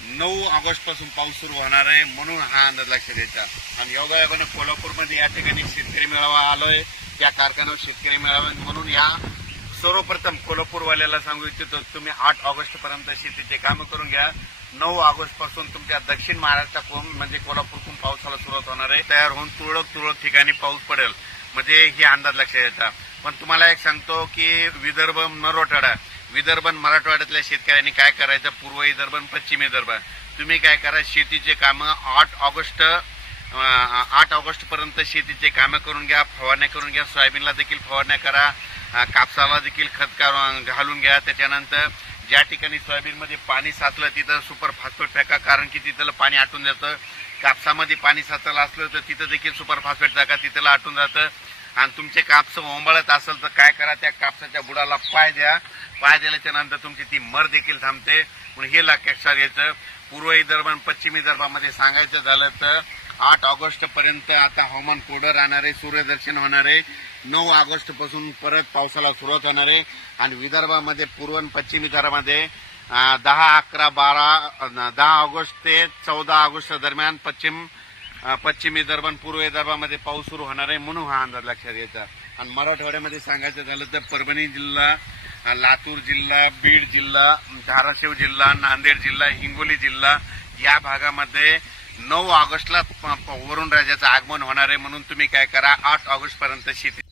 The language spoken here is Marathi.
नऊ ऑगस्टपासून पाऊस सुरू होणार आहे म्हणून हा अंदाज लक्षात द्यायचा आणि योगायोगानं कोल्हापूरमध्ये या ठिकाणी शेतकरी मेळावा आलोय. त्या कारखान्यावर शेतकरी मेळावा म्हणून या सर्वप्रथम कोल्हापूरवाल्याला सांगू इच्छितो तुम्ही आठ ऑगस्ट पर्यंत शेतीचे कामं करून घ्या. नऊ ऑगस्टपासून तुमच्या दक्षिण महाराष्ट्राकडून म्हणजे कोल्हापूरकडून पावसाला सुरुवात होणार आहे. तयार होऊन तुरळक तुरळक ठिकाणी पाऊस पडेल. म्हणजे हे अंदाज लक्षात येतात पण तुम्हाला एक सांगतो की विदर्भ मराठवाडा विदर्भ मराठवाड्यातल्या शेतकऱ्यांनी काय करायचं? पूर्व विदर्भ पश्चिम विदर्भ तुम्ही काय करा शेतीचे कामं आठ ऑगस्ट आठ ऑगस्ट पर्यंत शेतीचे कामं करून घ्या फवारण्या करून घ्या सोयाबीनला देखील फवारण्या करा कापसाला देखील खत घालून घ्या. त्याच्यानंतर ज्या ठिकाणी सोयाबीनमध्ये पाणी साचलं तिथं सुपर फास्फेट टाका कारण की तिथलं पाणी आटून जातं. कापसामध्ये पाणी साचलं असलं तर तिथं देखील सुपर फास्फेट टाका तिथलं आटून जातं. आणि तुमचे कापसं ओंबळत असेल तर काय करा त्या कापसाच्या बुडाला पाय द्या. पाय दिल्याच्या नंतर तुमची ती मर देखील थांबते. म्हणून हे लक्षात घ्यायचं पूर्व विदर्भ आणि पश्चिम विदर्भामध्ये सांगायचं झालं तर आठ ऑगस्ट पर्यंत आता हवामान कोरडं राहणार आहे सूर्यदर्शन होणार आहे नऊ ऑगस्टपासून परत पावसाला सुरुवात होणार आहे. आणि विदर्भामध्ये पूर्व आणि पश्चिम विदर्भामध्ये दहा अकरा बारा दहा ऑगस्ट ते चौदा ऑगस्ट दरम्यान पश्चिम पश्चिम विदर्भ आणि पूर्व विदर्भामध्ये पाऊस सुरू होणार आहे म्हणून हा अंदाज लक्षात घ्यायचा आणि मराठवाड्यामध्ये सांगायचं झालं तर परभणी जिल्हा लातूर जिल्हा बीड जिल्हा धाराशिव जिल्हा नांदेड जिल्हा हिंगोली जिल्हा या भागामध्ये नऊ ऑगस्टला प- प- वरुण राजाचं आगमन होणार आहे म्हणून तुम्ही काय करा आठ ऑगस्ट पर्यंत शेती